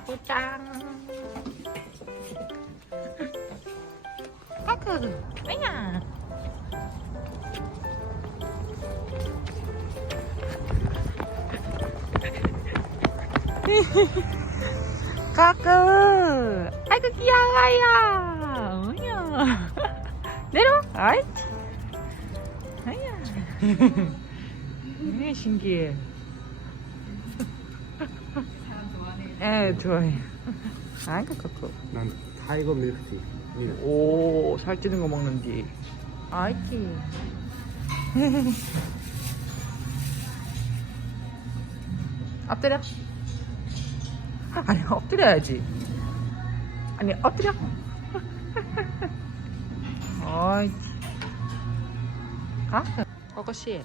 가보자. 까그, 왜냐? 까그, 아이고 귀여워요. 뭐냐? 내려, 아이. 아야. 네, 신기해. 에, 좋아해. 아이고, 까그. 난 타이거 밀크티. 밀. 오, 살찌는 거 먹는디. 아이티. 엎드려. 아니, 엎드려야지. 아니, 엎드려. 아이티. 아, 거거씨.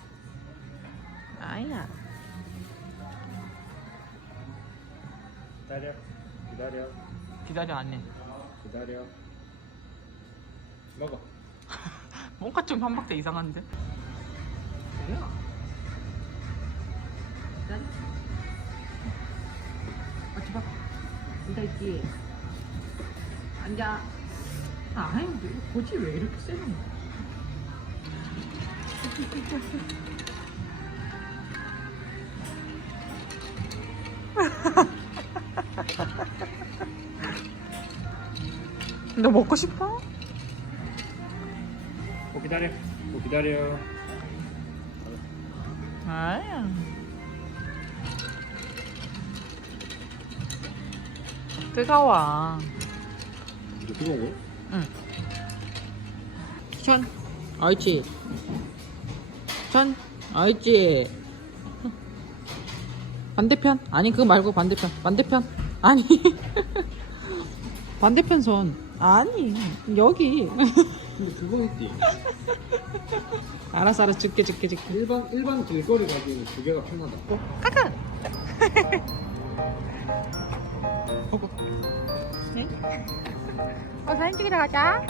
아야. 기다려. 기다려. 기다려, 안해. 기다려. 먹어. 뭔가 좀 한박자 이상한데? 그래요? 기다려. 같이 봐. 앉아 있지? 앉아. 아, 아니, 고지 왜 이렇게 세는 거야? 너 먹고 싶어? 어, 기다려. 어, 기다려. 아야. 뜨거워. 이거 뜨거운 거? 응. 천. 옳지. 천. 옳지. 반대편. 아니, 그거 말고 반대편. 반대편. 아니. 반대편 손. 아니, 여기. 근데 그거 있지. 알았어, 알았어. 줄게, 줄게, 줄게. 일반 일반 길거리 가기에는 두 개가 편하다. 까까. 보고. 네? 어, 사진 찍으러 가자.